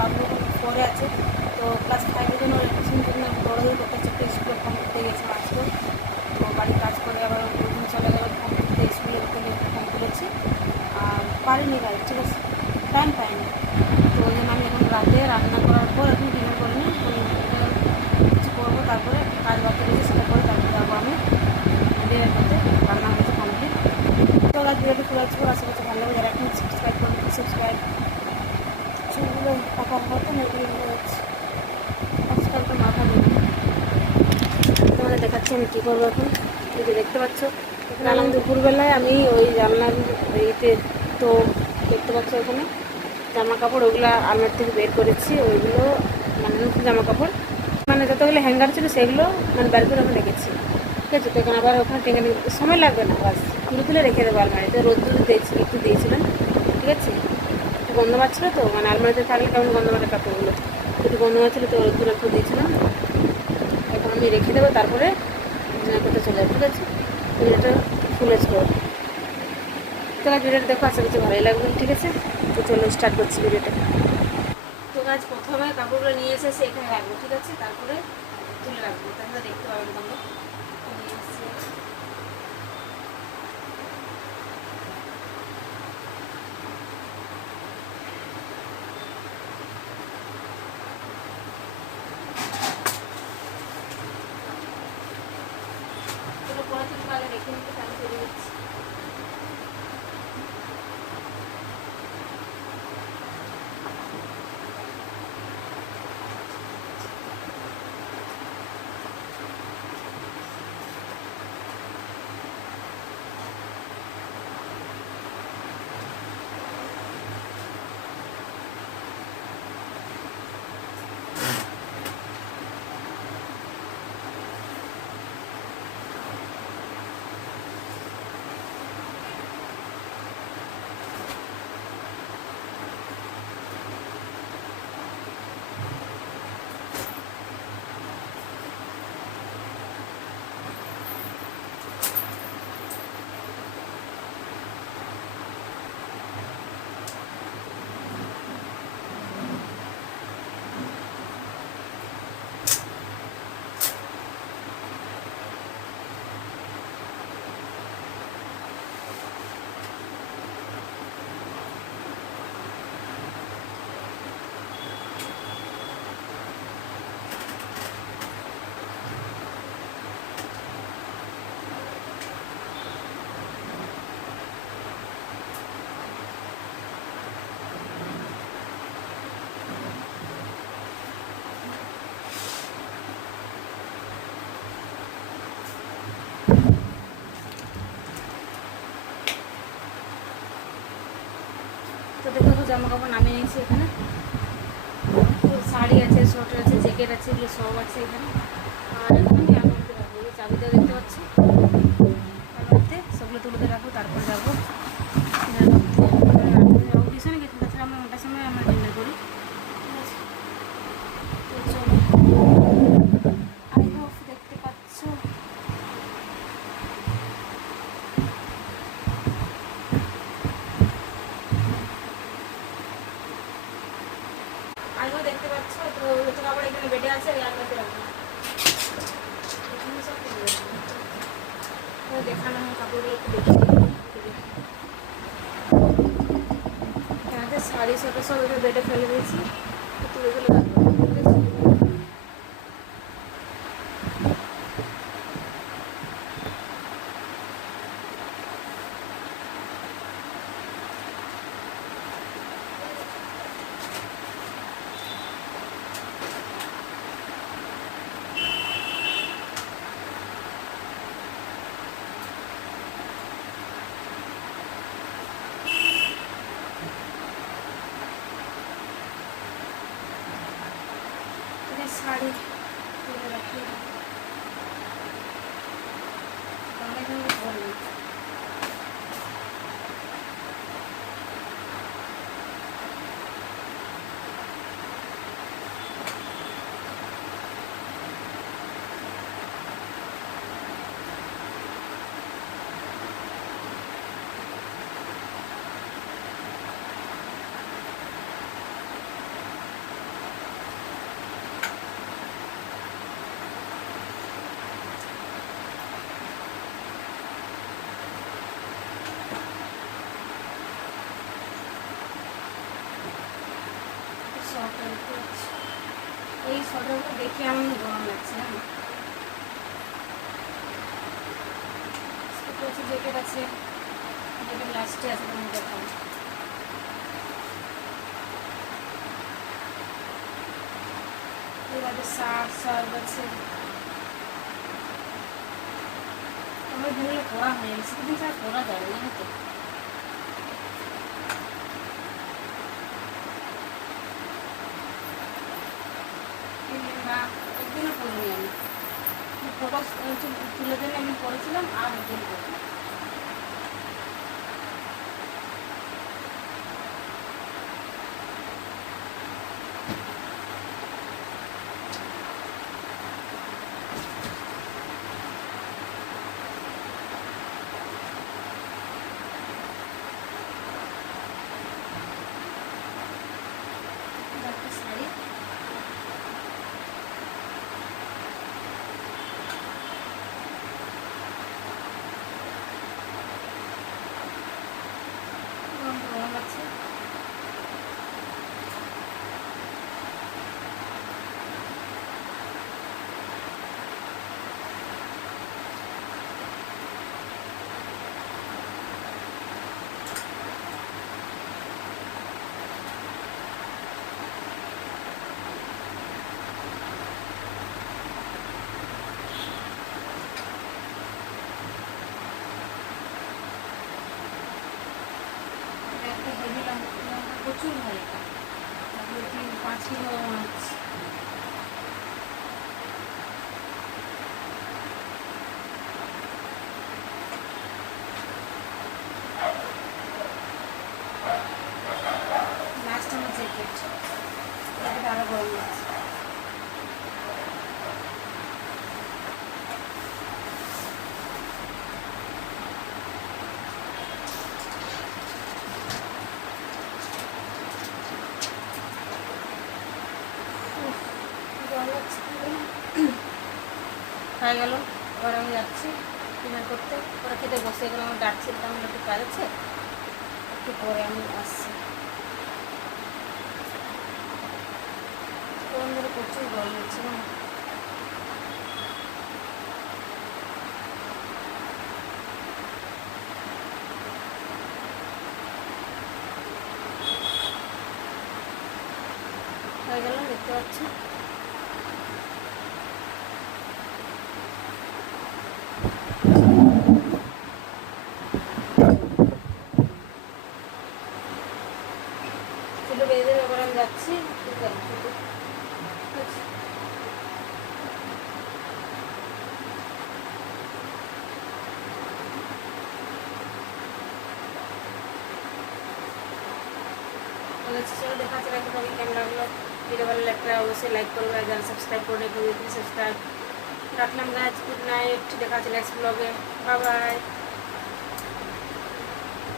বাবু 4-এ আছে, তো ক্লাস 5-এর জন্য অ্যাডমিশনের জন্য দৌড়াদৌড়ি করতে হচ্ছে। একটা স্কুলে ফর্ম করতে গেছিলাম আজকে, তো বাড়ির কাজ করে আবার ওইদিন চলে গেল ফর্ম করতে, স্কুলে থেকে ফর্ম করেছি আর পারিনি ভাই, ঠিক আছে, টাইম পাইনি। তো ওই জন্য আমি এখন রাতে রান্না করার পর এখন ডিনার করিনি, কিছু করবো, তারপরে কাজ বাকি রয়েছে সেটা করে তারপরে যাবো আমি ডিনার করতে। রান্না হচ্ছে কমপ্লিট। তো আজ ভিডিওটি খুলে আসবো, আশা করছি ভালো লাগে। যারা এখন সাবস্ক্রাইব করবেন, সাবস্ক্রাইব সেগুলো পাকা হতো না, এগুলো হচ্ছে আজকালটা মাথা দেবে। তোমাদের দেখাচ্ছি আমি কী করবো এখন। এই যে দেখতে পাচ্ছ এখানে আমি দুপুরবেলায় আমি ওই রান্নার ইতে, তো দেখতে পাচ্ছ এখানে জামা কাপড় ওগুলো আলমারি থেকে বের করেছি, ওইগুলো মানে নতুন জামা কাপড় মানে যতগুলো হ্যাঙ্গার ছিল সেগুলো মানে বের করে আমি রেখেছি, ঠিক আছে। তো এখানে আবার ওখানে টেনে সময় লাগবে না, বাস তুলে তুলে রেখে দেবো আলমারিতে। রোদ্দুর দিয়েছি, একটু দিয়েছিলাম, ঠিক আছে। একটু গন্ধ পাচ্ছিলো তো, মানে আলমারিতে থাকলে কেমন গন্ধ পাচ্ছে কাপড়গুলো, একটু গন্ধ পাচ্ছিলো তো রোদ্দুর একটু দিয়েছিলাম। এখন আমি রেখে দেবো, তারপরে ডিনার করতে চলে যাবো, ঠিক আছে। ভিডিওটা ফুল করো, তো গাছ ভিডিওটা দেখো, আশা করছি ভালোই লাগবে, ঠিক আছে। তো চলো স্টার্ট করছি ভিডিওটা। তো গাছ প্রথমে কাপড়গুলো নিয়ে এসে এখানে রাখবো, ঠিক আছে, তারপরে তুলে রাখবো, তাহলে দেখতে পাবেন তোমরা। নিয়ে এসে পরে থেকে আগে রেখে নিতে, তাহলে চলে যাচ্ছি। তো দেখো জামা কাপড় নামিয়ে নিয়েছি এখানে, শাড়ি আছে, সোয়েটার আছে, জ্যাকেট আছে, এগুলো সব আছে এখানে। আর এখন আমি আলমারিতে রাখবো, এই চাবিটাও দেখতে পাচ্ছি, আলমারিতে সবগুলো তুলে রাখবো, তারপরে যাবো ডিনার করতে। অডিশনে গেছি, তাছাড়া আমরা 9টার সময় আমরা ডিনার করি, ঠিক আছে। তো চলো, আই হোপ দেখতে পাচ্ছ। আলমারি দেখতে পাচ্ছ তো, যত কাপড় এখানে বেডে আছে ওই আলমারিতে রাখবো, এখানে সব তুলে রাখবো। দেখানো হয় কাপড়গুলো একটু দেখি। শাড়ি সোয়েটার সব এখানে বেডে ফেলে দিয়েছি, তুলে তুলে রাখবো, ঠিক আছে। শাড়ি তুলে রাখি, এই সোয়েটারগুলো দেখে আমার গরম লাগছে না। জ্যাকেট আছে, জ্যাকেট লাস্টে আছে, তোমার দেখাবো। এবারে শার্ট আছে। আমার যেগুলো পরা হয়নি, সেদিন ছাড়া পরা যাবে জানো তো। না, একদিনও পরিনি আমি। ফটো তুলে দিলে আমি পরেছিলাম, আর একদিন পরিনি। শাড়ি গরম আছে। একটা হেভি লঙ্কা, প্রচুর ভালো, 5 কিলো মাছ। লাস্ট আমার জ্যাকেট, জ্যাকেট আরো গরম লাগছে। হয়ে গেল, এবার আমি যাচ্ছি ডিনার করতে। ওরা খেতে বসে গেলে আমার ডাকছিল, আমার একটু কাজ আছে, একটু পরে আমি আসছি। গরম ধরে প্রচুর গরম হচ্ছে না। হয়ে গেল, দেখতে পাচ্ছি। চুলো বেঁধে দেবে, এবার আমি যাচ্ছি। চলো দেখা হচ্ছে, কেমন লাগলো ভিডিও, ভালো লাগলে অবশ্যই লাইক করবে, আর যারা সাবস্ক্রাইব করে সাবস্ক্রাইব রাখলাম। গাছ গুড নাইট, দেখা হচ্ছে নেক্সট ব্লগে, বাই বাই।